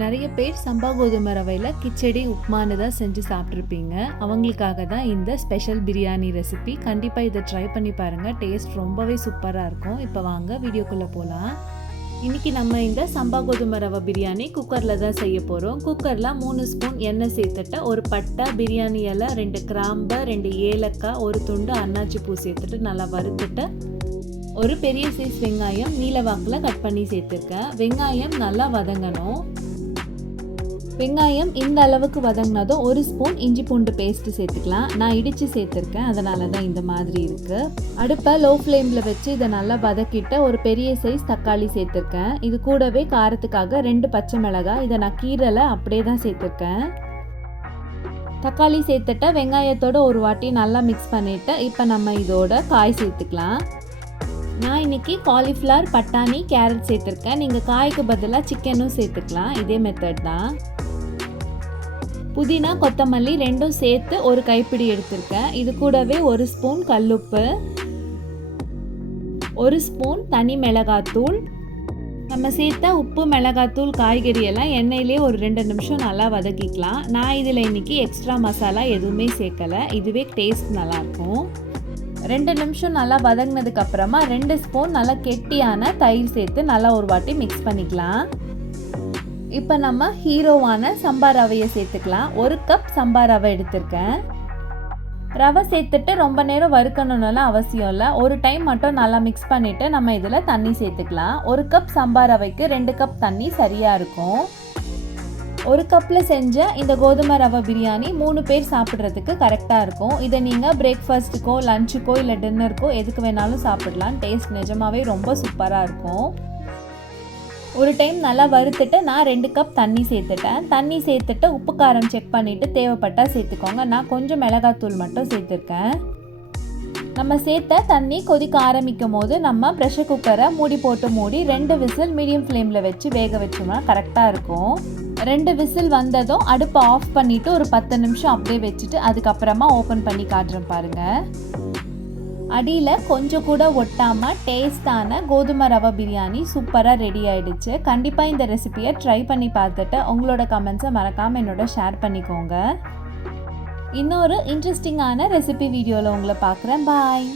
நிறைய பேர் சம்பா கோதுமை ரவையில் கிச்சடி உப்மானு தான் செஞ்சு சாப்பிட்ருப்பீங்க அவங்களுக்காக தான் இந்த ஸ்பெஷல் பிரியாணி ரெசிபி கண்டிப்பாக இதை ட்ரை பண்ணி பாருங்கள் டேஸ்ட் ரொம்பவே சூப்பராக இருக்கும். இப்போ வாங்க வீடியோக்குள்ளே போகலாம் இன்றைக்கி நம்ம இந்த சம்பா கோதுமை ரவை பிரியாணி குக்கரில் தான் செய்ய போகிறோம் குக்கரில் மூணு ஸ்பூன் எண்ணெய் சேர்த்துட்டு ஒரு பட்டை பிரியாணி இலை ரெண்டு கிராம்பு ரெண்டு ஏலக்காய் ஒரு துண்டு அன்னாச்சி பூ சேர்த்துட்டு நல்லா வறுத்துட்டு ஒரு பெரிய சைஸ் வெங்காயம் நீல வாக்கில் கட் பண்ணி சேர்த்துருக்கேன். வெங்காயம் நல்லா வதங்கணும். வெங்காயம் இந்த அளவுக்கு வதங்கினதும் ஒரு ஸ்பூன் இஞ்சி பூண்டு பேஸ்ட் சேர்த்துக்கலாம். நான் இடித்து சேர்த்துருக்கேன். அதனால தான் இந்த மாதிரி இருக்குது அடுப்பை லோ ஃப்ளேமில் வச்சு இதை நல்லா வதக்கிட்டு ஒரு பெரிய சைஸ் தக்காளி சேர்த்துருக்கேன். இது கூடவே காரத்துக்காக ரெண்டு பச்சை மிளகாய். இதை நான் கீரலை அப்படியே தான் சேர்த்துருக்கேன். தக்காளி சேர்த்துட்ட வெங்காயத்தோட ஒரு வாட்டி நல்லா மிக்ஸ் பண்ணிவிட்டு இப்போ நம்ம இதோட காய் சேர்த்துக்கலாம். நான் இன்னைக்கு காலிஃப்ளவர் பட்டாணி கேரட் சேர்த்துருக்கேன். நீங்கள் காய்க்கு பதிலாக சிக்கனும் சேர்த்துக்கலாம். இதே மெத்தட் தான். புதினா கொத்தமல்லி ரெண்டும் சேர்த்து ஒரு கைப்பிடி எடுத்திருக்கேன். இது கூடவே ஒரு ஸ்பூன் கல்லுப்பு ஒரு ஸ்பூன் தனி மிளகாத்தூள். நம்ம சேர்த்த உப்பு மிளகாத்தூள் காய்கறி எல்லாம் எண்ணெயிலே ஒரு ரெண்டு நிமிஷம் நல்லா வதக்கிக்கலாம். நான் இதில் இன்னைக்கு எக்ஸ்ட்ரா மசாலா எதுவுமே சேர்க்கலை. இதுவே டேஸ்ட் நல்லாயிருக்கும். ரெண்டு நிமிஷம் நல்லா வதங்கினதுக்கப்புறமா ரெண்டு ஸ்பூன் நல்லா கெட்டியான தயிர் சேர்த்து நல்லா ஒரு வாட்டி மிக்ஸ் பண்ணிக்கலாம். இப்போ நம்ம ஹீரோவான சம்பா ரவையை சேர்த்துக்கலாம். ஒரு கப் சம்பா ரவை எடுத்திருக்கேன். ரவை சேர்த்துட்டு ரொம்ப நேரம் வறுக்கணும்னுலாம் அவசியம் இல்லை. ஒரு டைம் மட்டும் நல்லா மிக்ஸ் பண்ணிவிட்டு நம்ம இதில் தண்ணி சேர்த்துக்கலாம். ஒரு கப் சம்பா ரவைக்கு ரெண்டு கப் தண்ணி சரியாக இருக்கும். ஒரு கப்பில் செஞ்ச இந்த கோதுமை ரவை பிரியாணி மூணு பேர் சாப்பிட்றதுக்கு கரெக்டாக இருக்கும். இதை நீங்கள் பிரேக்ஃபாஸ்ட்டுக்கோ லஞ்சுக்கோ இல்லை டின்னருக்கோ எதுக்கு வேணாலும் சாப்பிடலாம். டேஸ்ட் நிஜமாகவே ரொம்ப சூப்பராக இருக்கும். ஒரு டைம் நல்லா வறுத்துட்டு நான் ரெண்டு கப் தண்ணி சேர்த்துட்டேன். தண்ணி சேர்த்துட்டு உப்பு காரம் செக் பண்ணிவிட்டு தேவைப்பட்டால் சேர்த்துக்கோங்க. நான் கொஞ்சம் மிளகாத்தூள் மட்டும் சேர்த்துருக்கேன். நம்ம சேர்த்த தண்ணி கொதிக்க ஆரம்பிக்கும் போது நம்ம ப்ரெஷர் குக்கரை மூடி போட்டு மூடி ரெண்டு விசில் மீடியம் ஃப்ளேமில் வச்சு வேக வச்சோம்னா கரெக்டாக இருக்கும். ரெண்டு விசில் வந்ததும் அடுப்பை ஆஃப் பண்ணிவிட்டு ஒரு பத்து நிமிஷம் அப்படியே வச்சுட்டு அதுக்கப்புறமா ஓப்பன் பண்ணி காட்டுறேன் பாருங்கள் அடியில் கொஞ்சம் கூட ஒட்டாமல் டேஸ்டான கோதுமை ரவை பிரியாணி சூப்பராக ரெடி ஆயிடுச்சு. கண்டிப்பாக இந்த ரெசிபியை ட்ரை பண்ணி பார்த்துட்டு உங்களோட கமெண்ட்ஸை மறக்காமல் என்னோட ஷேர் பண்ணிக்கோங்க. இன்னொரு இன்ட்ரெஸ்டிங்கான ரெசிபி வீடியோவில் உங்களை பார்க்குறேன். பாய்